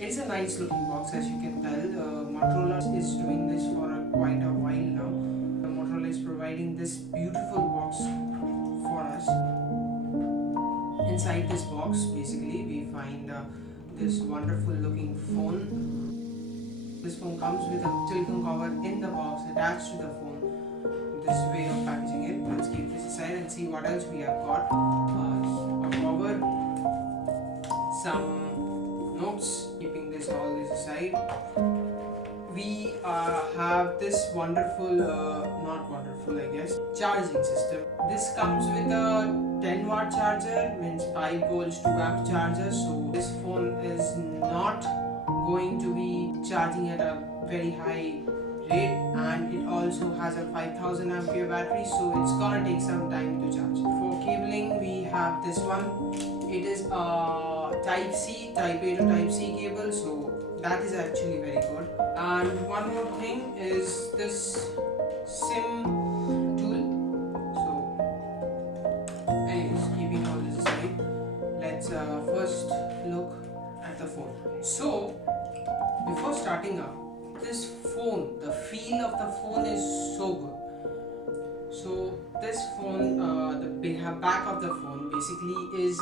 It's a nice looking box, as you can tell. Motorola is doing this for quite a while now. Motorola is providing this beautiful box for us. Inside this box, basically, we find this wonderful looking phone. This phone comes with a silicone cover in the box attached to the phone. This way of packaging it. Let's keep this aside and see what else we have got. A cover, some notes, keeping this all this aside. We have this wonderful, not wonderful I guess, charging system. This comes with a 10-watt charger, means 5 volts 2 amp charger. So this phone is not going to be charging at a very high rate, and it also has a 5000 ampere battery, so it's gonna take some time to charge. For cabling, we have this one. It is a type C, type A to type C cable, so that is actually very good. And one more thing is this SIM tool. So anyways, keeping all this aside, let's first look at the phone. So before starting up, this phone, the feel of the phone is so good. So this phone, the back of the phone basically is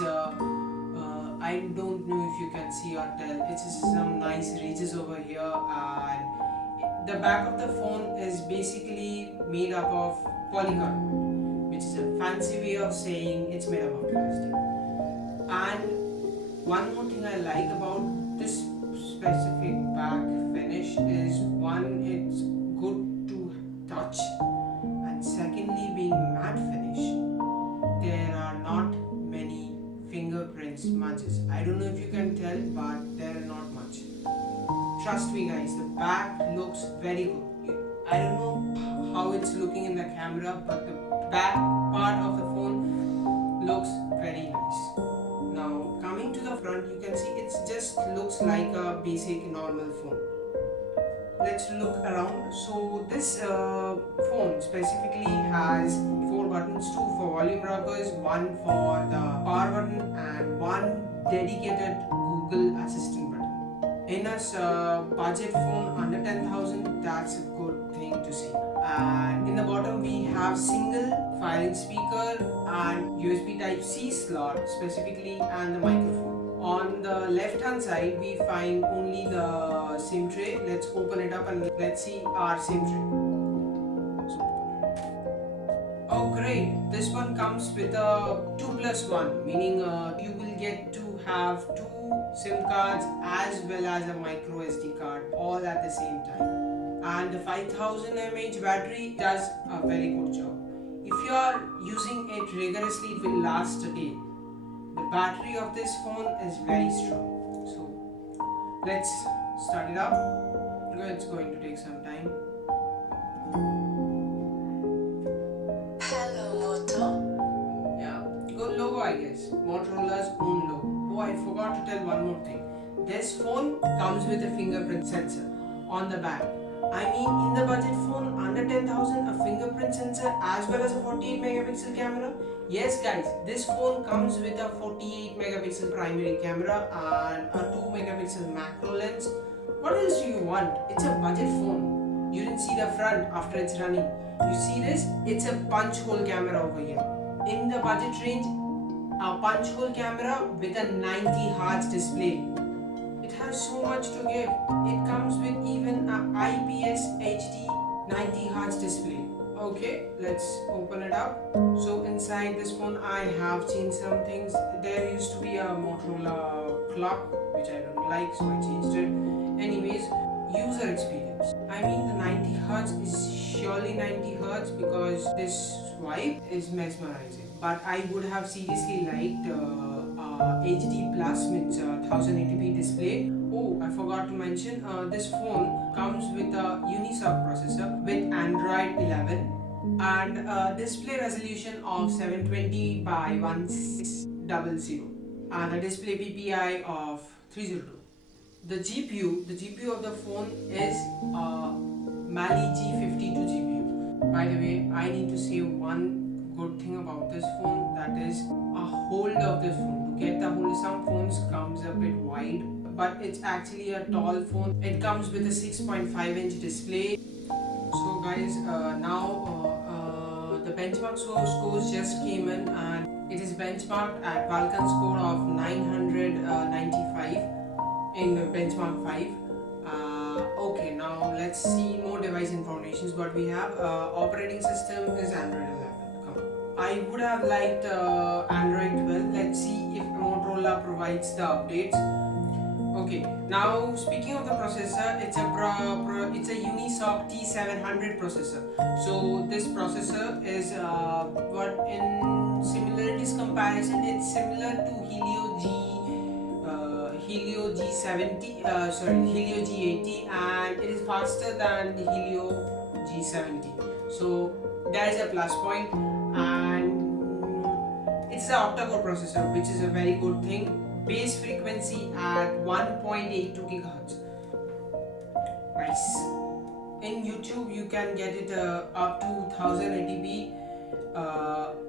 I don't know if you can see or tell, it's some nice ridges over here, and the back of the phone is basically made up of polycarbonate, which is a fancy way of saying it's made up of plastic. And one more thing I like about this specific back finish is, one, it's good to touch, and secondly, being matte finish, there are not many fingerprints smudges. I don't know if you can tell, but there are not much. Trust me guys, the back looks very good. I don't know how it's looking in the camera, but the back part of the phone looks very nice. Now coming to the front, you can see it just looks like a basic normal phone. Let's look around. So this phone specifically has 4 buttons, 2 for volume rockers, 1 for the power button, and 1 dedicated Google Assistant button. In a budget phone under 10,000, that's a good thing to see. And in the bottom we have single firing speaker and USB type C slot specifically, and the microphone. On the left hand side we find only the SIM tray. Let's open it up and let's see our SIM tray. Oh great, this one comes with a 2+1, meaning you will get to have 2 SIM cards as well as a micro SD card all at the same time. And the 5000 mAh battery does a very good job. If you are using it rigorously, it will last a day. The battery of this phone is very strong. So let's start it up. It's going to take some time. Hello Moto. Yeah, good logo I guess. Motorola's own logo. Oh, I forgot to tell one more thing. This phone comes with a fingerprint sensor on the back. I mean, in the budget phone under 10,000, a fingerprint sensor as well as a 48 megapixel camera. Yes guys, this phone comes with a 48 megapixel primary camera and a 2 megapixel macro lens. What else do you want? It's a budget phone. You didn't see the front after it's running. You see this? It's a punch hole camera over here. In the budget range, a punch hole camera with a 90 Hz display. It has so much to give. It comes with even a IPS HD 90 Hz display. Okay, let's open it up. So inside this phone I have changed some things. There used to be a Motorola clock which I don't like, so I changed it. Anyways, user experience. I mean, the 90 Hz is surely 90 Hz because this swipe is mesmerizing. But I would have seriously liked HD plus, means 1080p display. Oh, I forgot to mention, this phone comes with a Unisoc processor with Android 11 and a display resolution of 720 by 1600 and a display PPI of 302. The GPU of the phone is Mali G52 GPU. By the way, I need to say one good thing about this phone, that is a hold of this phone. To get the hold, some phones comes a bit wide but it's actually a tall phone. It comes with a 6.5-inch display. So guys, now the benchmark scores just came in, and it is benchmarked at Vulcan score of 995 in benchmark 5. Okay, now let's see more device informations. What we have, operating system is Android 11. Come on. I would have liked Android 12. Let's see if Motorola provides the updates. Okay, now speaking of the processor, it's a Unisoc T700 processor. So this processor is what in similarities comparison, it's similar to Helio G70, Helio G80, and it is faster than the Helio G70. So that is a plus point, and it's an octa-core processor, which is a very good thing. Base frequency at 1.82 gigahertz. Nice. In YouTube, you can get it up to 1080p,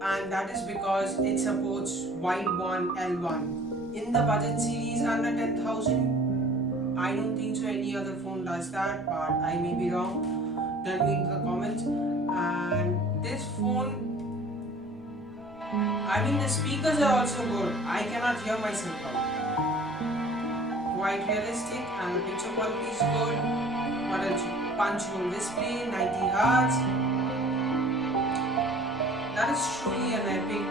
and that is because it supports wide one L1. In the budget series under 10,000, I don't think so any other phone does that, but I may be wrong. Tell me in the comments. And this phone, I mean, the speakers are also good. I cannot hear myself out. Quite realistic, and the picture quality is good. What else? Punch hole display, 90 Hz. That is truly an epic.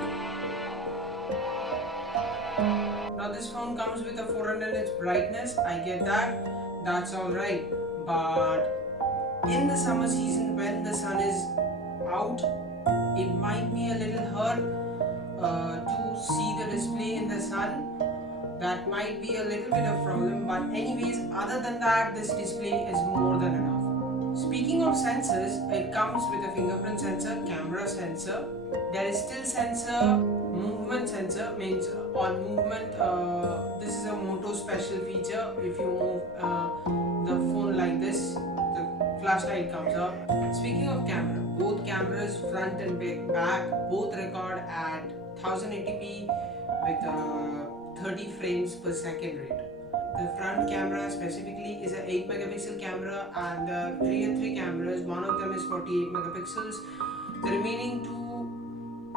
Now this phone comes with a 400 nits brightness. I get that. That's alright. But in the summer season, when the sun is out, it might be a little hard to see the display in the sun. That might be a little bit of problem, but anyways, other than that, this display is more than enough. Speaking of sensors, it comes with a fingerprint sensor, camera sensor. There is still sensor, movement sensor, means on movement, this is a Moto special feature. If you move the phone like this, the flashlight comes up. Speaking of camera, both cameras, front and back, both record at 1080p with 30 frames per second rate. The front camera specifically is an 8 megapixel camera, and the rear three cameras, one of them is 48 megapixels. The remaining two,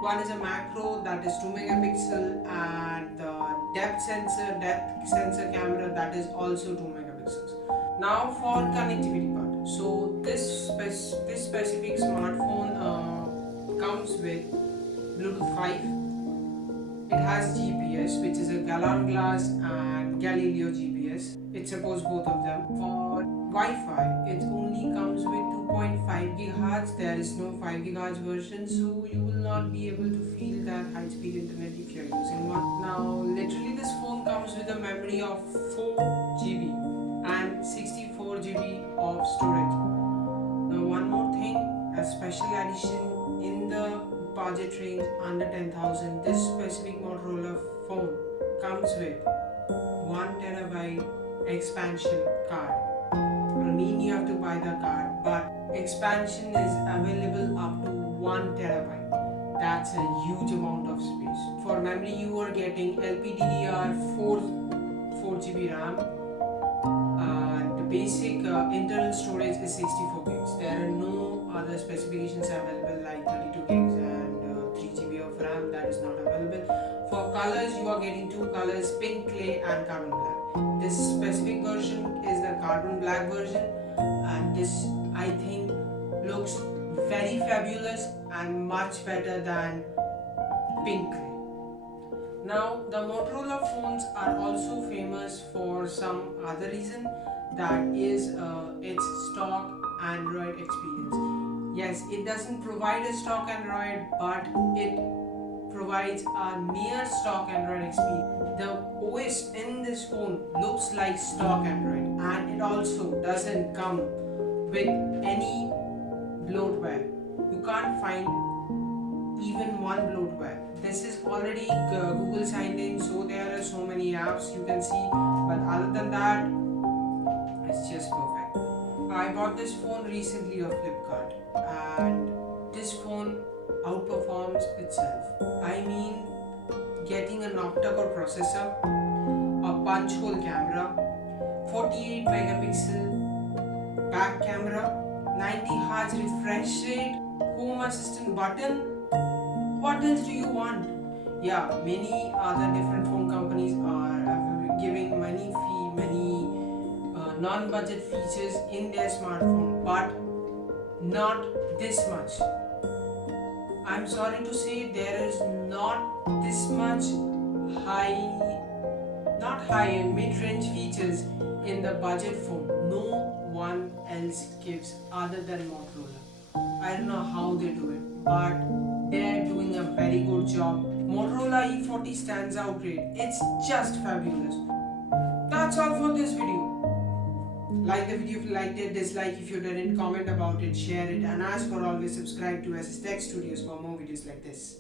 one is a macro that is 2 megapixel, and the depth sensor camera that is also 2 megapixels. Now for connectivity part. So this specific smartphone comes with Bluetooth 5. It has GPS, which is a Galan Glass and Galileo GPS. It supports both of them. For Wi-Fi, it only comes with 2.5 GHz. There is no 5 GHz version, so you will not be able to feel that high-speed internet if you are using one. Now, literally this phone comes with a memory of 4 GB and 64 GB of storage. Now, one more thing, a special addition in the budget range under 10,000, this specific Motorola phone comes with 1 terabyte expansion card. I mean, you have to buy the card, but expansion is available up to 1 terabyte. That's a huge amount of space. For memory, you are getting LPDDR4 4GB RAM. The basic internal storage is 64 gigs. There are no other specifications available like 32 gigs and 3GB of RAM. That is not available. For colors, you are getting two colors, pink clay and carbon black. This specific version is the carbon black version, and this, I think, looks very fabulous and much better than pink clay. Now, the Motorola phones are also famous for some other reason, that is its stock Android experience. Yes, it doesn't provide a stock Android, but it provides a near stock Android experience. The OS in this phone looks like stock Android, and it also doesn't come with any bloatware. You can't find even one bloatware. This is already Google signed in, so there are so many apps you can see, but other than that, it's just perfect. I bought this phone recently off Flipkart, and this phone outperforms itself. I mean, getting an octa-core processor, a punch hole camera, 48 megapixel back camera, 90 Hz refresh rate, home assistant button. What else do you want? Yeah, many other different phone companies are giving many non-budget features in their smartphone, but not this much. I'm sorry to say there is not this much high mid-range features in the budget phone. No one else gives other than Motorola. I don't know how they do it, but they're doing a very good job. Motorola E40 stands out great. It's just fabulous. That's all for this video. Like the video if you liked it, dislike if you didn't, comment about it, share it, and as for always, subscribe to SS Tech Studios for more videos like this.